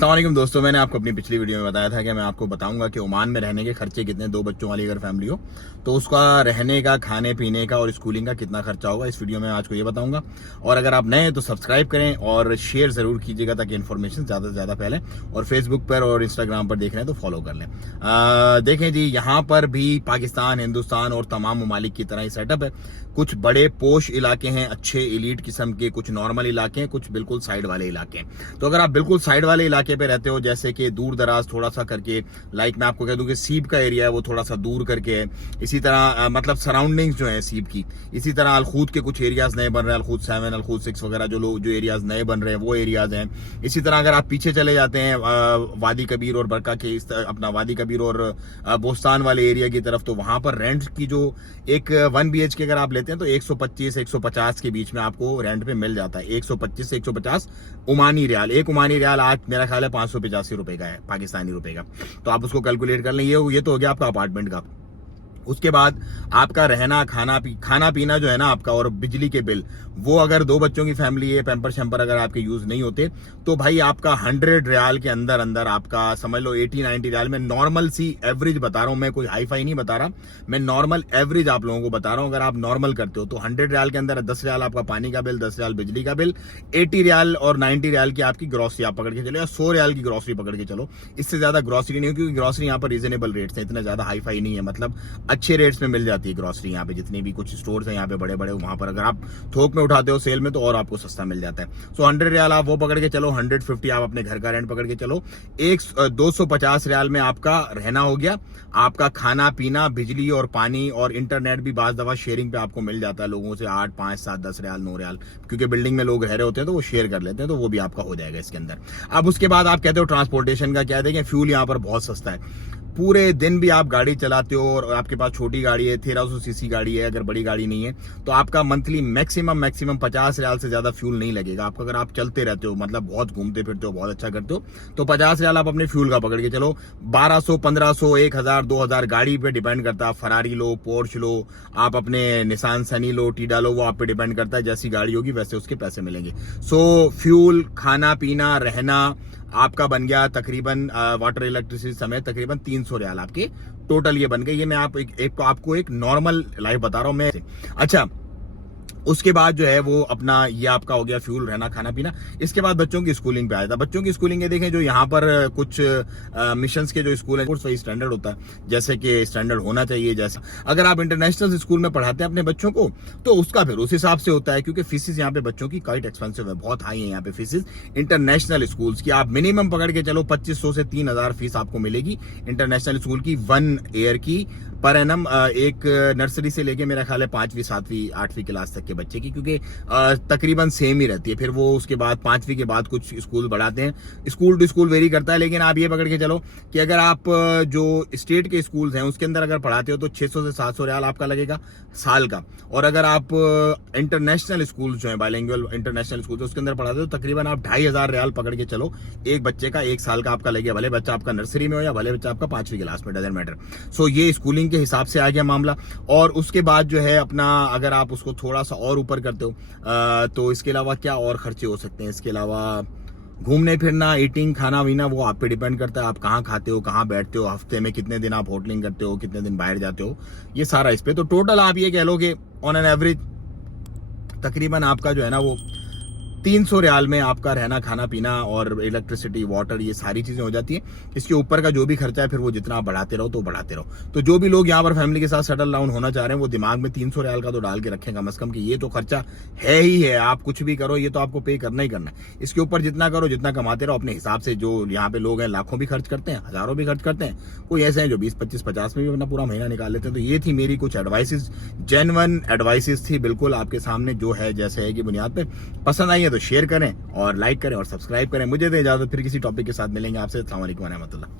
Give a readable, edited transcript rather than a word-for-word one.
अस्सलामुअलैकुम दोस्तों, मैंने आपको अपनी पिछली वीडियो में बताया था कि मैं आपको बताऊंगा कि ओमान में रहने के खर्चे कितने, दो बच्चों वाली अगर फैमिली हो तो उसका रहने का, खाने पीने का और स्कूलिंग का कितना खर्चा होगा। इस वीडियो में आज को ये बताऊंगा। और अगर आप नए हैं तो सब्सक्राइब करें और शेयर जरूर कीजिएगा ताकि इन्फॉर्मेशन ज़्यादा से ज़्यादा फैले। और फेसबुक पर और इंस्टाग्राम पर देख रहे हैं तो फॉलो कर लें। देखें जी, यहाँ पर भी पाकिस्तान, हिंदुस्तान और तमाम ममालिक की तरह ही सेटअप है। कुछ बड़े पोश इलाके हैं, अच्छे एलीट किस्म के, कुछ नॉर्मल इलाके हैं, कुछ बिल्कुल साइड वाले इलाके हैं। तो अगर आप बिल्कुल साइड वाले इलाके पे रहते हो, जैसे कि दूर दराज थोड़ा सा करके, लाइक मैं आपको कह दूं कि सीप का एरिया है वो थोड़ा सा दूर करके है। इसी तरह मतलब सराउंडिंग्स जो है सीप की, इसी तरह अलखूद के कुछ एरियाज नए बन रहे हैं, अलखूद 7, अलखूद 6 वगैरह जो एरियाज नए बन रहे हैं वो एरियाज हैं। इसी तरह अगर आप पीछे चले जाते हैं वादी कबीर और बरका के अपना वादी कबीर और बोस्तान वाले एरिया की तरफ, तो वहां पर रेंट की जो एक 1 BHK अगर आप लेते हैं तो 125-150 के बीच में आपको रेंट पे मिल जाता है। 125 से 150 ओमानी रियाल। एक ओमानी रियाल आज मेरा ख्याल है 585 रुपए का है, पाकिस्तानी रुपए का। तो आप उसको कैलकुलेट कर लें। ये तो हो गया आपका अपार्टमेंट का। उसके बाद आपका रहना, खाना पीना जो है ना आपका, और बिजली के बिल, वो अगर दो बच्चों की फैमिली है, पैम्पर शैम्पर अगर आपके यूज नहीं होते तो भाई आपका 100 रियाल के अंदर अंदर आपका समझ लो 80-90 रियाल में नॉर्मल सी एवरेज बता रहा हूं मैं, कोई हाई फाई नहीं बता रहा मैं, नॉर्मल एवरेज आप लोगों को बता रहा हूं। अगर आप नॉर्मल करते हो तो 100 रियाल के अंदर 10 रियाल आपका पानी का बिल, 10 रियाल बिजली का बिल, 80 रियाल और 90 रियाल की आपकी ग्रॉसरी आप पकड़ के चलो, या 100 रियाल की ग्रॉसरी पकड़ के चलो। इससे ज्यादा ग्रॉसरी नहीं हो, क्योंकि ग्रॉसरी यहाँ पर रीजनेबल रेट्स है, इतना ज्यादा हाई फाई नहीं है, मतलब अच्छे रेट्स में मिल जाती है ग्रॉसरी। यहाँ पे जितने भी कुछ स्टोर्स हैं यहाँ पे बड़े बड़े, वहां पर अगर आप थोक में उठाते हो सेल में तो और आपको सस्ता मिल जाता है। सो 100 रियाल आप वो पकड़ के चलो, 150 आप अपने घर का रेंट पकड़ के चलो, 250 रियाल में आपका रहना हो गया। आपका खाना पीना, बिजली और पानी और इंटरनेट भी बाज दफा शेयरिंग पे आपको मिल जाता है लोगों से, 8, 5, 7, 10 रियाल, 9 रियाल, क्योंकि बिल्डिंग में लोग रह रहे होते हैं तो वो शेयर कर लेते हैं, तो वो भी आपका हो जाएगा इसके अंदर। अब उसके बाद आप कहते हो ट्रांसपोर्टेशन का क्या, देखें फ्यूल यहाँ पर बहुत सस्ता है। पूरे दिन भी आप गाड़ी चलाते हो और आपके पास छोटी गाड़ी है, 1300 सीसी गाड़ी है, अगर बड़ी गाड़ी नहीं है तो आपका मंथली मैक्सिमम 50 रियाल से ज्यादा फ्यूल नहीं लगेगा आपका। अगर आप चलते रहते हो, मतलब बहुत घूमते फिरते हो, बहुत अच्छा करते हो, तो 50 रियाल आप अपने फ्यूल का पकड़ के चलो। 1200, 1500, 1000, 2000 गाड़ी पे डिपेंड करता है। फरारी लो, पोर्श लो, आप अपने निसान सनी लो, टीडा लो, वो आप पे डिपेंड करता है, जैसी गाड़ी होगी वैसे उसके पैसे मिलेंगे। सो फ्यूल, खाना पीना, रहना आपका बन गया तकरीबन वाटर इलेक्ट्रिसिटी समेत तकरीबन 300 रियाल आपके टोटल ये बन गए। ये मैं आपको एक नॉर्मल लाइफ बता रहा हूं मैं। अच्छा, उसके बाद जो है वो अपना ये आपका हो गया फ्यूल, रहना, खाना पीना। इसके बाद बच्चों की स्कूलिंग पे आया था। बच्चों की स्कूलिंग देखें, जो यहाँ पर कुछ मिशंस के जो स्कूल है वही स्टैंडर्ड होता है, जैसे कि स्टैंडर्ड होना चाहिए। जैसा अगर आप इंटरनेशनल स्कूल में पढ़ाते हैं अपने बच्चों को तो उसका फिर उस हिसाब से होता है, क्योंकि फीसिस यहाँ पे बच्चों की क्वाइट एक्सपेंसिव है, बहुत हाई है यहाँ पे फीसिस इंटरनेशनल स्कूल्स की। आप मिनिमम पकड़ के चलो 2500 से 3000 फीस आपको मिलेगी इंटरनेशनल स्कूल की 1 ईयर की पर एनम, एक नर्सरी से लेके मेरा ख्याल है 5वीं, 7वीं, 8वीं क्लास तक के बच्चे की, क्योंकि तकरीबन सेम ही रहती है। फिर वो उसके बाद 5वीं के बाद कुछ स्कूल बढ़ाते हैं, स्कूल टू स्कूल वेरी करता है। लेकिन आप ये पकड़ के चलो कि अगर आप जो स्टेट के स्कूल्स हैं उसके अंदर अगर पढ़ाते हो तो 600 से 700 रियाल आपका लगेगा साल का। और अगर आप इंटरनेशनल स्कूल जो है, बाइलिंगुअल इंटरनेशनल स्कूल, उसके अंदर पढ़ाते हो तो तकरीबन आप 2500 रियाल पकड़ के चलो एक बच्चे का, एक साल का आपका लगेगा, भले बच्चा आपका नर्सरी में हो या भले बच्चा आपका 5वीं क्लास में, डजंट मैटर। सो ये स्कूलिंग के हिसाब से आ गया मामला। और उसके बाद जो है अपना, अगर आप उसको थोड़ा सा और ऊपर करते हो तो इसके अलावा क्या और खर्चे हो सकते हैं। इसके अलावा घूमने फिरना, ईटिंग, खाना वीना, वो आप पे डिपेंड करता है, आप कहाँ खाते हो, कहाँ बैठते हो, हफ्ते में कितने दिन आप होटलिंग करते हो, कितने दिन बाहर जाते हो, ये सारा इस पे। तो टोटल आप ये कह लो कि ऑन एन एवरेज तकरीबन आपका जो है ना वो 300 रियाल में आपका रहना, खाना पीना और इलेक्ट्रिसिटी, वाटर, ये सारी चीजें हो जाती है। इसके ऊपर का जो भी खर्चा है फिर वो जितना आप बढ़ाते रहो तो बढ़ाते रहो। तो जो भी लोग यहाँ पर फैमिली के साथ सेटल डाउन होना चाह रहे हैं वो दिमाग में 300 रियाल का तो डाल के रखें कम से कम, कि ये तो खर्चा है ही है। आप कुछ भी करो ये तो आपको पे करना ही करना है। इसके ऊपर जितना करो, जितना कमाते रहो अपने हिसाब से। जो यहाँ पे लोग हैं लाखों भी खर्च करते हैं, हजारों भी खर्च करते हैं, कोई ऐसे हैं जो 20, 25, 50 में भी अपना पूरा महीना निकाल लेते हैं। तो ये थी मेरी कुछ एडवाइसेस, जेन्युइन एडवाइसेस थी, बिल्कुल आपके सामने जो है जैसे है कि बुनियाद पे। पसंद आई है तो शेयर करें और लाइक करें और सब्सक्राइब करें। मुझे दे इजाजत, फिर किसी टॉपिक के साथ मिलेंगे आपसे। अस्सलाम वालेकुम व रहमतुल्लाह।